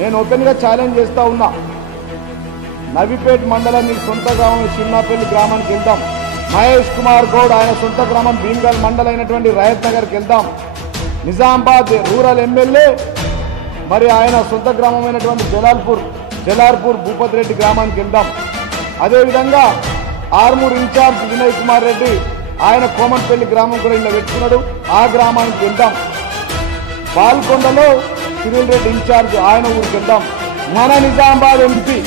నేను ఓపెన్ గా ఛాలెంజ్ చేస్తా ఉన్నా. నవిపేట్ మండలం నీ సొంత గ్రామం చిన్నపల్లి గ్రామానికి వెళ్దాం. మహేష్ కుమార్ గౌడ్ ఆయన సొంత గ్రామం భీమ్గల్ మండలం అయినటువంటి రయత్ నగర్కి వెళ్దాం. నిజామాబాద్ రూరల్ ఎమ్మెల్యే మరి ఆయన సొంత గ్రామమైనటువంటి జలార్పూర్ భూపతి రెడ్డి గ్రామానికి వెళ్దాం. అదేవిధంగా ఆర్మూర్ ఇన్ఛార్జ్ వినయ్ కుమార్ రెడ్డి ఆయన కోమన్పల్లి గ్రామం కూడా ఇలా పెట్టుకున్నాడు, ఆ గ్రామానికి వెళ్దాం. పాల్కొండలో సునీల్ రెడ్డి ఇన్ఛార్జ్ ఆయన ఊరికి వెళ్దాం. మన నిజామాబాద్ ఎంపీ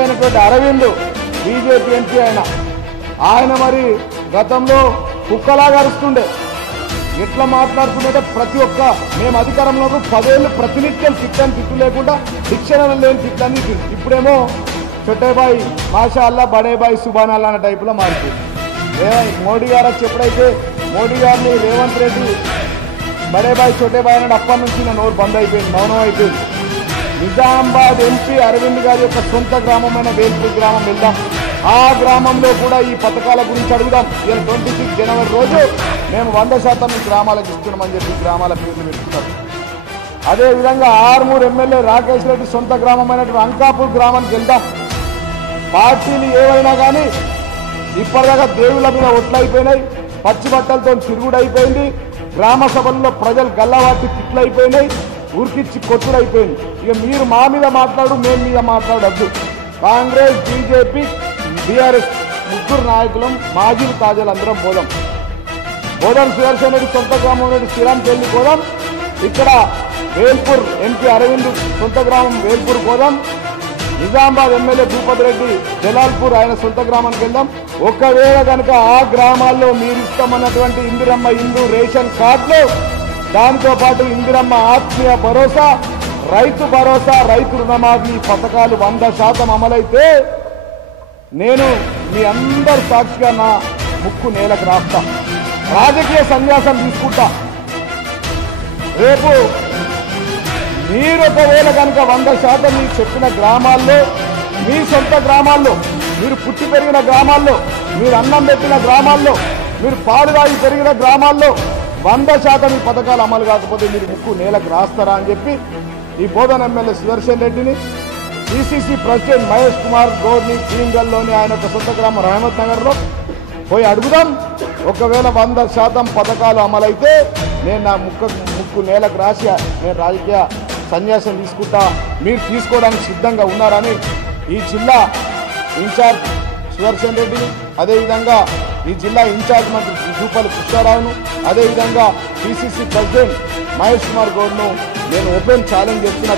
అయినటువంటి అరవింద్ బీజేపీ ఎంపీ ఆయన మరి గతంలో కుక్కలాగా అరుస్తుండే, ఎట్లా మాట్లాడుతుంటే ప్రతి ఒక్క మేము అధికారంలోకి 10 ఏళ్ళు ప్రతినిత్యం తిట్టు లేకుండా డిక్షనరీ లేని తిట్లని. ఇప్పుడేమో చొట్టేబాయి మాషా అల్లా బడేబాయి సుబాన్ అల్లా అన్న టైపులో మారుతుంది. మోడీ గారు వచ్చి ఎప్పుడైతే మోడీ గారిని రేవంత్ రెడ్డి బడేబాయి చొట్టేబాయి అన్నాడు, అప్పటి నుంచి నా నోరు బంద్ అయిపోయింది, మౌనం అయిపోయింది. నిజామాబాద్ ఎంపీ అరవింద్ గారి యొక్క సొంత గ్రామమైన వేల్పూర్ గ్రామం వెళ్దాం. ఆ గ్రామంలో కూడా ఈ పథకాల గురించి అడుగుదాం. ఇలా 26 జనవరి రోజు మేము 100% గ్రామాలకు ఇస్తున్నామని చెప్పి గ్రామాల పేర్లు పెట్టుకున్నారు. అదేవిధంగా ఆర్మూర్ ఎమ్మెల్యే రాకేష్ రెడ్డి సొంత గ్రామమైనటువంటి అంకాపూర్ గ్రామానికి వెళ్దాం. పార్టీలు ఏవైనా కానీ ఇప్పటిదాకా దేవుళ్ళ మీద ఒట్లయిపోయినాయి, పచ్చి బట్టలతో తిరుగుడు అయిపోయింది, గ్రామ సభల్లో ప్రజలు గల్లవాటి తిట్లు అయిపోయినాయి, ఊరికిచ్చి కొట్టుడు అయిపోయింది. ఇక మీరు మా మీద మాట్లాడు, మేము మీద మాట్లాడద్దు. కాంగ్రెస్ బీజేపీ బీఆర్ఎస్ ముగ్గురు నాయకులం మాజీలు తాజాలు అందరం బోధం సుదర్శన్ రెడ్డి సొంత గ్రామం శ్రీరాంపల్లి పోదాం. ఇక్కడ వేల్పూర్ ఎంపీ అరవింద్ సొంత గ్రామం వేల్పూర్ పోదాం. నిజామాబాద్ ఎమ్మెల్యే భూపతి రెడ్డి జలాల్పూర్ ఆయన సొంత గ్రామానికి వెళ్దాం. ఒకవేళ కనుక ఆ గ్రామాల్లో మీరు ఇస్తామన్నటువంటి ఇందిరమ్మ ఇందు రేషన్ కార్డులు, దాంతో పాటు ఇందిరమ్మ ఆత్మీయ భరోసా, రైతు భరోసా, రైతు రుణమాఫీ పథకాలు 100% అమలైతే నేను మీ అందరి సాక్షిగా నా ముక్కు నేలకు రాస్తా, రాజకీయ సన్యాసం తీసుకుంటా. రేపు మీరు ఒకవేళ కనుక 100% మీరు చెప్పిన గ్రామాల్లో, మీ సొంత గ్రామాల్లో, మీరు పుట్టి పెరిగిన గ్రామాల్లో, మీరు అన్నం పెట్టిన గ్రామాల్లో, మీరు పాలు తాగి పెరిగిన గ్రామాల్లో 100% ఈ పథకాలు అమలు కాకపోతే మీరు ముక్కు నేలకు రాస్తారా అని చెప్పి ఈ బోధన ఎమ్మెల్యే సుదర్శన్ రెడ్డిని, పిసిసి ప్రెసిడెంట్ మహేష్ కుమార్ గౌడ్ని భీమ్గల్లోని ఆయన యొక్క సొంత గ్రామం రహమత్ నగర్లో పోయి అడుగుదాం. ఒకవేళ 100% పథకాలు అమలైతే నేను నా ముక్కు నేలకు రాసి నేను రాజకీయ సన్యాసం తీసుకుంటా, మీరు తీసుకోవడానికి సిద్ధంగా ఉన్నారని ఈ జిల్లా ఇన్ఛార్జ్ సుదర్శన్ రెడ్డిని, అదేవిధంగా ఈ జిల్లా ఇన్ఛార్జ్ మంత్రి జూపల్లి కృష్ణారావును, అదేవిధంగా పిసిసి ప్రెసిడెంట్ మహేష్ కుమార్ గౌడ్ను నేను ఓపెన్ ఛాలెంజ్ చేస్తున్నా.